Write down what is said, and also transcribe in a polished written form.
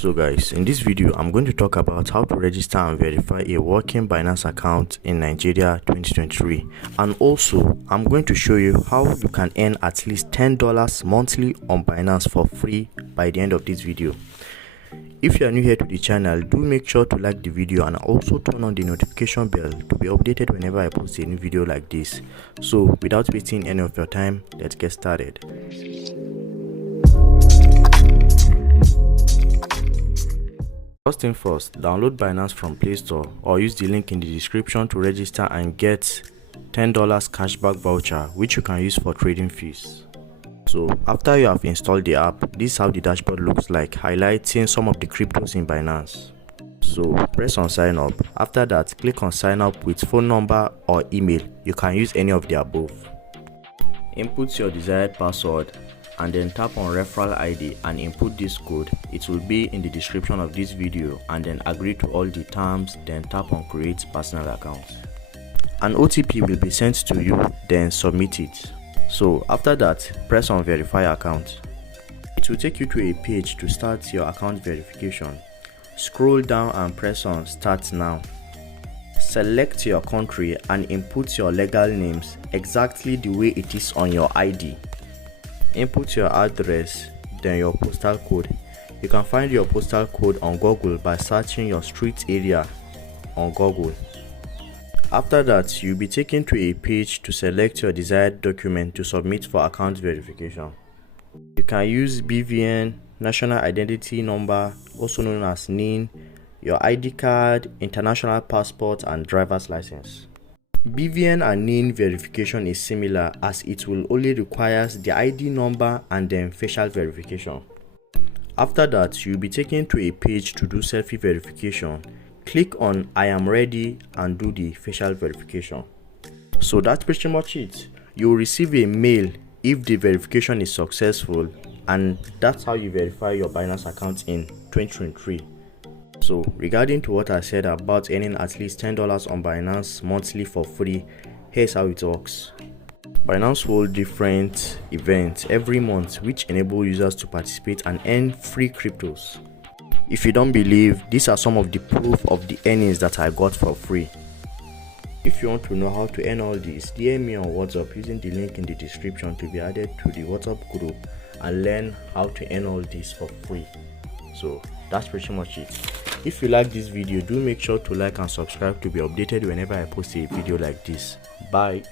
So guys, in this video I'm going to talk about how to register and verify a working Binance account in Nigeria 2023, and also I'm going to show you how you can earn at least $10 monthly on Binance for free by the end of this video. If you are new here to the channel, do make sure to like the video and also turn on the notification bell to be updated whenever I post a new video like this. So without wasting any of your time, let's get started. First thing first, download Binance from Play Store or use the link in the description to register and get $10 cashback voucher which you can use for trading fees. So after you have installed the app, this is how the dashboard looks like, highlighting some of the cryptos in Binance. So press on sign up. After that, click on sign up with phone number or email. You can use any of the above. Input your desired password and then tap on referral ID and input this code. It will be in the description of this video, and then agree to all the terms, then tap on create personal account. An OTP will be sent to you, then submit it. So after that, press on verify account. It will take you to a page to start your account verification. Scroll down and press on start now. Select your country and input your legal names exactly the way it is on your ID. Input your address, then your postal code. You can find your postal code on Google by searching your street area on Google. After that, you'll be taken to a page to select your desired document to submit for account verification. You can use BVN, National Identity Number, also known as NIN, your ID card, international passport, and driver's license. BVN and NIN verification is similar, as it will only require the ID number and then facial verification. After that, you'll be taken to a page to do selfie verification. Click on I am ready and do the facial verification. So that's pretty much it. You'll receive a mail if the verification is successful, and that's how you verify your Binance account in 2023. So regarding to what I said about earning at least $10 on Binance monthly for free, here's how it works. Binance holds different events every month which enable users to participate and earn free cryptos. If you don't believe, these are some of the proof of the earnings that I got for free. If you want to know how to earn all this, DM me on WhatsApp using the link in the description to be added to the WhatsApp group and learn how to earn all this for free. So that's pretty much it. If you like this video, do make sure to like and subscribe to be updated whenever I post a video like this. Bye.